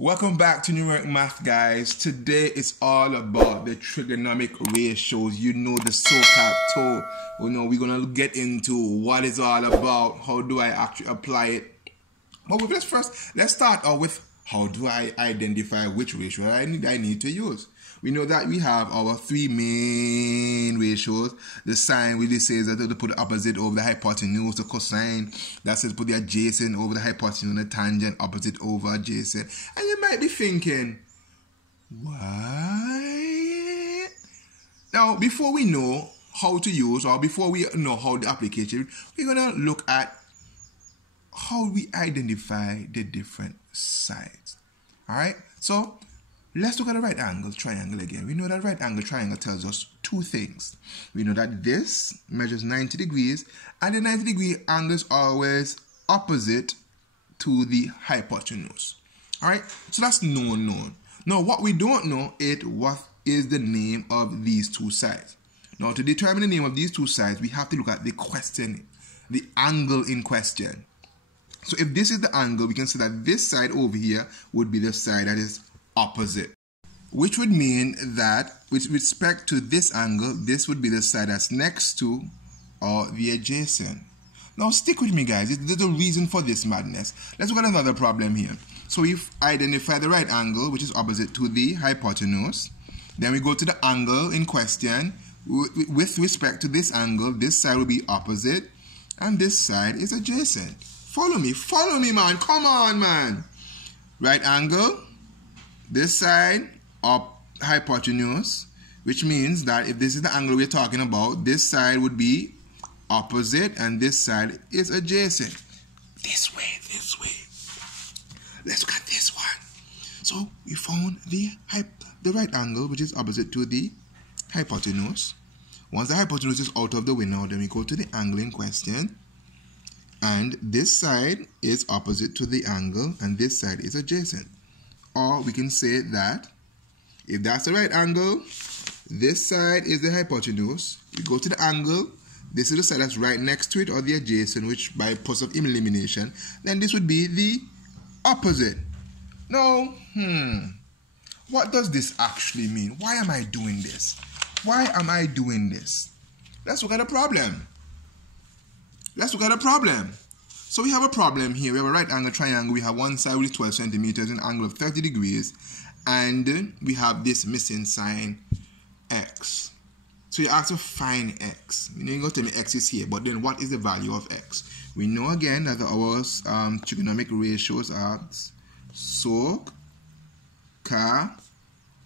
Welcome back to Numeric Math, guys. Today it's all about the trigonometric ratios. You know, the so-called we're gonna get into what it's all about. How do I actually apply it? But let's start out with how do I identify which ratio I need to use. We know that we have our three main ratios. The sine really says that to put the opposite over the hypotenuse. The cosine, that says put the adjacent over the hypotenuse. The tangent, opposite over adjacent. And you might be thinking, what? Now, before we know how to use, or before we know how the application, we're going to look at how we identify the different sides. Alright, so let's look at the right angle triangle again. We know that right angle triangle tells us two things. We know that this measures 90 degrees, and the 90-degree angle is always opposite to the hypotenuse. Alright, so that's known. Now, what we don't know is what is the name of these two sides. Now, to determine the name of these two sides, we have to look at the angle in question. So if this is the angle, we can say that this side over here would be the side that is opposite, which would mean that with respect to this angle, this would be the side that's next to or the adjacent. Now stick with me, guys. There's a reason for this madness. Let's look at another problem here. So we've identified the right angle, which is opposite to the hypotenuse. Then we go to the angle in question. With respect to this angle, this side will be opposite and this side is adjacent. Follow me, man. Come on, man. Right angle, this side up hypotenuse, which means that if this is the angle we're talking about, this side would be opposite and this side is adjacent. This way. Let's look at this one. So we found the right angle, which is opposite to the hypotenuse. Once the hypotenuse is out of the way now, then we go to the angle in question. And this side is opposite to the angle and this side is adjacent. Or we can say that if that's the right angle, this side is the hypotenuse. We go to the angle, this is the side that's right next to it or the adjacent, which by process of elimination, then this would be the opposite. Now, what does this actually mean? Why am I doing this? Let's look at a problem. So we have a problem here. We have a right angle triangle. We have one side with 12 centimeters, an angle of 30 degrees, and we have this missing sign x. So you have to find x. You know, you're going to tell me x is here, but then what is the value of x? We know again that our trigonometric ratios are SOC, CA,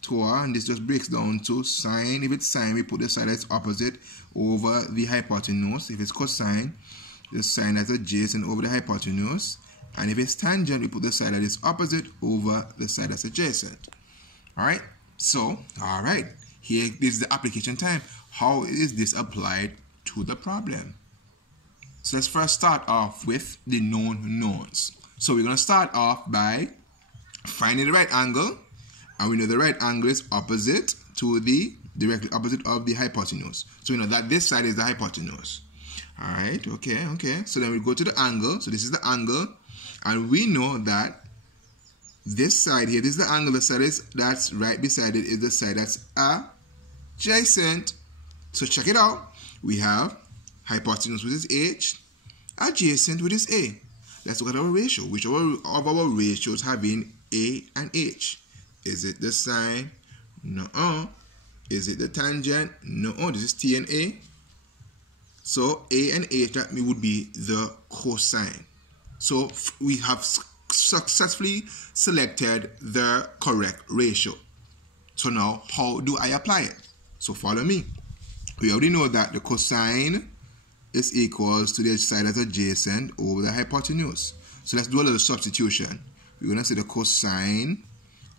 TOA, and this just breaks down to sine. If it's sine, we put the side that's opposite over the hypotenuse. If it's cosine, the side that's adjacent over the hypotenuse. And if it's tangent, we put the side that is opposite over the side that's adjacent. Alright? So, alright. Here is the application time. How is this applied to the problem? So let's first start off with the known knowns. So we're going to start off by finding the right angle. And we know the right angle is opposite to directly opposite of the hypotenuse. So we know that this side is the hypotenuse. Alright, okay. So then we go to the angle. So this is the angle. And we know that this side here, this is the angle, the side that's right beside it is the side that's adjacent. So check it out. We have hypotenuse, which is h, adjacent, which is a. Let's look at our ratio. Which of our ratios having a and h? Is it the sine? No. Is it the tangent? No. This is t and a. So a and h, that would be the cosine. So we have successfully selected the correct ratio. So now, how do I apply it? So follow me. We already know that the cosine is equals to the side that's adjacent over the hypotenuse. So let's do a little substitution. We're going to say the cosine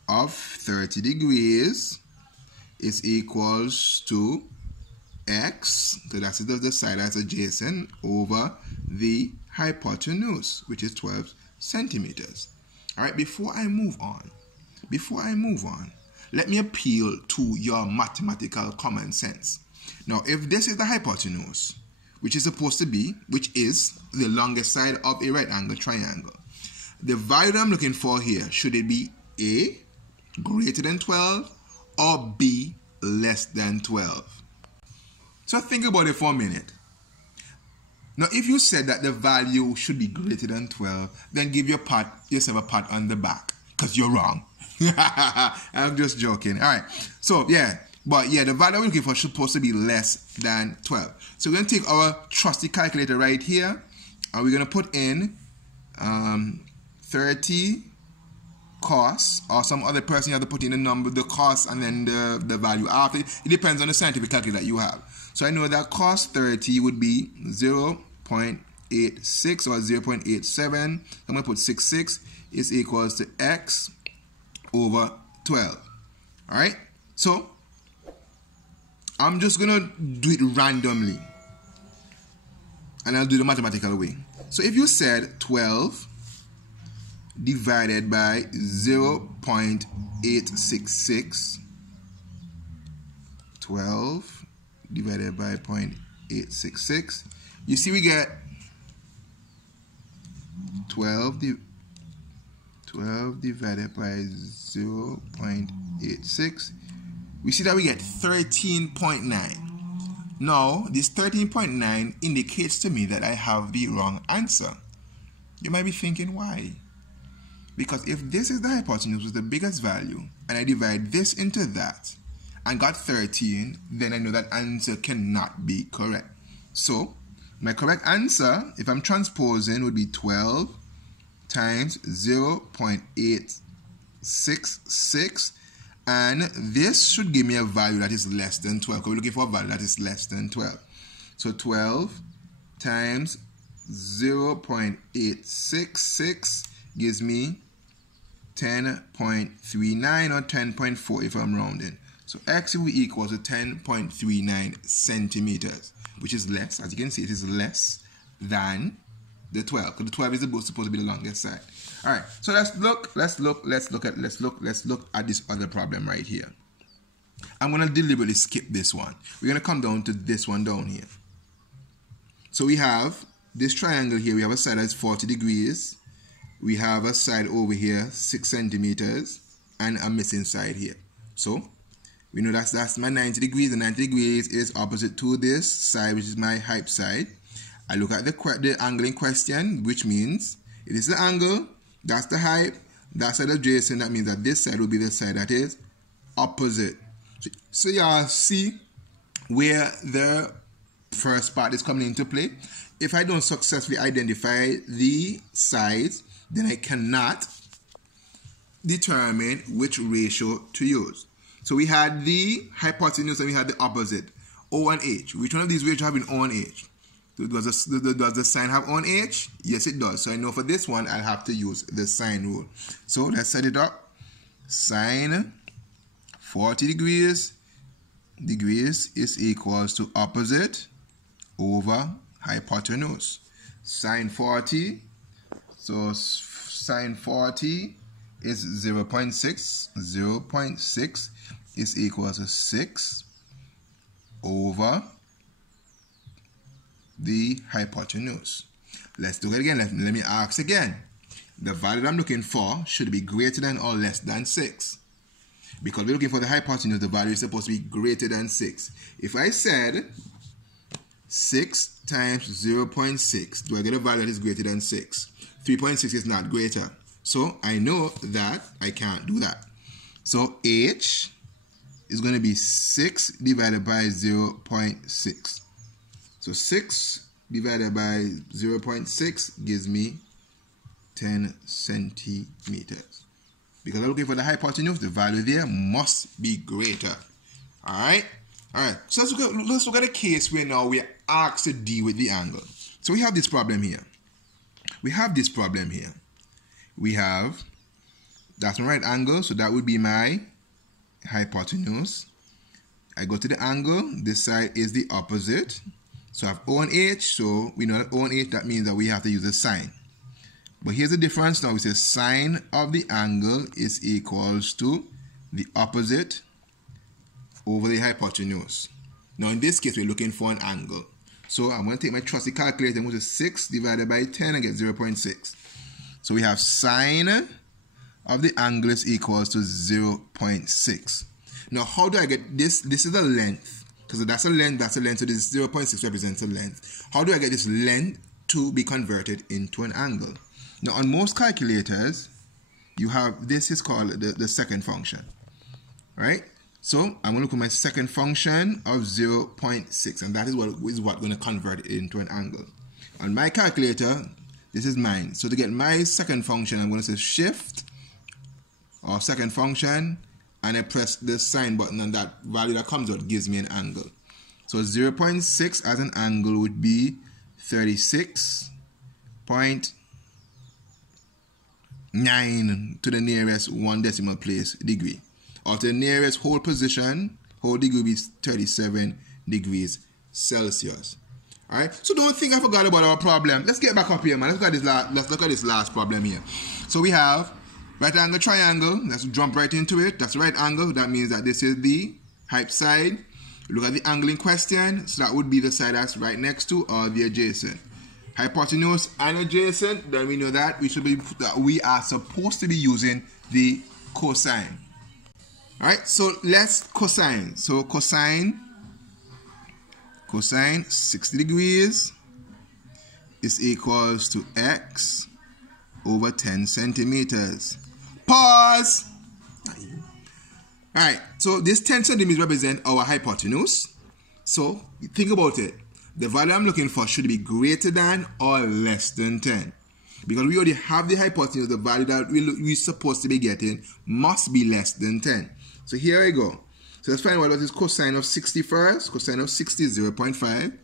of 30 degrees is equals to x, so that's the side that's adjacent over the hypotenuse, which is 12 centimeters. Alright, before I move on, let me appeal to your mathematical common sense. Now, if this is the hypotenuse, which is the longest side of a right angle triangle, the value that I'm looking for here, should it be A, greater than 12, or B, less than 12. So think about it for a minute. Now, if you said that the value should be greater than 12, then give yourself a pat on the back, because you're wrong. I'm just joking. All right. So, yeah. But, yeah, the value we're looking for should supposed to be less than 12. So, we're going to take our trusty calculator right here, and we're going to put in 30 cos, or some other person you have to put in the number, the cos, and then the value after. It depends on the scientific calculator that you have. So I know that cos 30 would be 0.86 or 0.87. I'm going to put 66 is equals to x over 12. All right. So I'm just going to do it randomly, and I'll do the mathematical way. So if you said 12 divided by 0.866, 12 divided by 0.866, you see we get 12 divided by 0.86, we see that we get 13.9. Now, this 13.9 indicates to me that I have the wrong answer. You might be thinking, why? Because if this is the hypotenuse with the biggest value, and I divide this into that, and got 13, then I know that answer cannot be correct. So, my correct answer, if I'm transposing, would be 12 times 0.866, and this should give me a value that is less than 12, because we're looking for a value that is less than 12. So 12 times 0.866 gives me 10.39 or 10.4 if I'm rounding. So x will be equal to 10.39 centimeters, which is less. As you can see, it is less than the 12, because the 12 is supposed to be the longest side. All right, so let's look at this other problem right here. I'm going to deliberately skip this one. We're going to come down to this one down here. So we have this triangle here. We have a side that's 40 degrees. We have a side over here, 6 centimeters, and a missing side here. So we know that's my 90 degrees. The 90 degrees is opposite to this side, which is my hype side. I look at the angle in question, which means it is the angle, that's the height, that's the adjacent. That means that this side will be the side that is opposite. So y'all see where the first part is coming into play. If I don't successfully identify the sides, then I cannot determine which ratio to use. So we had the hypotenuse and we had the opposite, O and H. Which one of these ratios have an O and H? Does the sine have O and H? Yes, it does. So I know for this one, I'll have to use the sine rule. So let's set it up. Sine 40 degrees is equals to opposite over hypotenuse. Sine 40, so sine 40 is 0.6. 0.6 is equals to 6 over the hypotenuse. Let's do it again. Let me ask again. The value that I'm looking for should be greater than or less than 6. Because we're looking for the hypotenuse, the value is supposed to be greater than 6. If I said 6 times 0.6, do I get a value that is greater than 6? 3.6 is not greater. So I know that I can't do that. So H is going to be 6 divided by 0.6. So 6 divided by 0.6 gives me 10 centimeters. Because I'm looking for the hypotenuse, the value there must be greater. Alright? Alright, so let's look at a case where now we are asked to deal with the angle. So we have this problem here. We have, that's my right angle, so that would be my hypotenuse. I go to the angle, this side is the opposite. So I have O and H, so we know that O and H, that means that we have to use a sine. But here's the difference now. We say sine of the angle is equals to the opposite over the hypotenuse. Now in this case, we're looking for an angle. So I'm going to take my trusty calculator and go to 6 divided by 10 and get 0.6. So we have sine of the angle is equals to 0.6. Now, how do I get this? This is the length. Because that's a length, that's a length, so this 0.6 represents a length. How do I get this length to be converted into an angle? Now, on most calculators, you have, this is called the second function, right? So, I'm going to look at my second function of 0.6, and that is what going to convert it into an angle. On my calculator, this is mine. So, to get my second function, I'm going to say shift, or second function, and I press the sine button, and that value that comes out gives me an angle. So 0.6 as an angle would be 36.9 to the nearest 1 decimal place degree. Or to the nearest whole position, whole degree would be 37 degrees Celsius. Alright, so don't think I forgot about our problem. Let's get back up here, man. Let's look at this last problem here. So we have right angle triangle. Let's jump right into it. That's right angle. That means that this is the hype side. Look at the angle in question. So that would be the side that's right next to or the adjacent. Hypotenuse and adjacent. Then we know that we are supposed to be using the cosine. Alright, so let's cosine. So cosine 60 degrees is equals to x over 10 centimeters. Pause. Alright, so this 10 centimeters represent our hypotenuse. So think about it. The value I'm looking for should be greater than or less than 10. Because we already have the hypotenuse, the value that we're supposed to be getting must be less than 10. So here we go. So let's find out what is cosine of 60 first. Cosine of 60 is 0.5.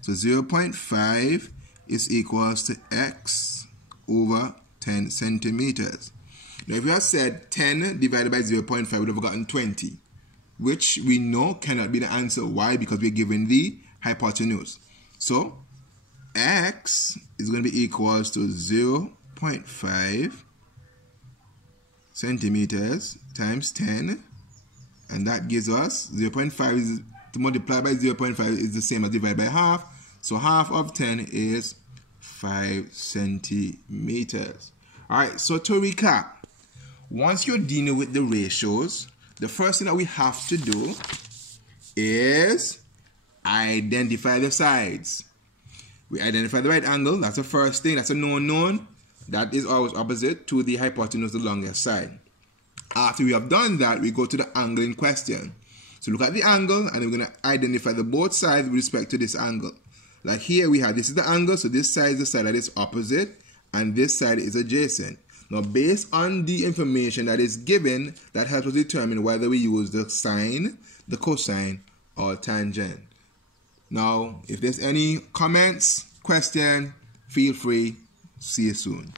So 0.5 is equals to x over 10 centimeters. Now, if we had said 10 divided by 0.5, we would have gotten 20, which we know cannot be the answer. Why? Because we're given the hypotenuse. So, x is going to be equals to 0.5 centimeters times 10, and that gives us 0.5 is to multiply by 0.5 is the same as divide by half. So, half of 10 is 5 centimeters. Alright, so to recap, once you're dealing with the ratios, the first thing that we have to do is identify the sides. We identify the right angle, that's the first thing, that's a known. That is always opposite to the hypotenuse, the longest side. After we have done that, we go to the angle in question. So look at the angle, and we're going to identify the both sides with respect to this angle. Like here we have, this is the angle, so this side is the side that is opposite, and this side is adjacent. Now, based on the information that is given, that helps us determine whether we use the sine, the cosine, or tangent. Now, if there's any comments, question, feel free. See you soon.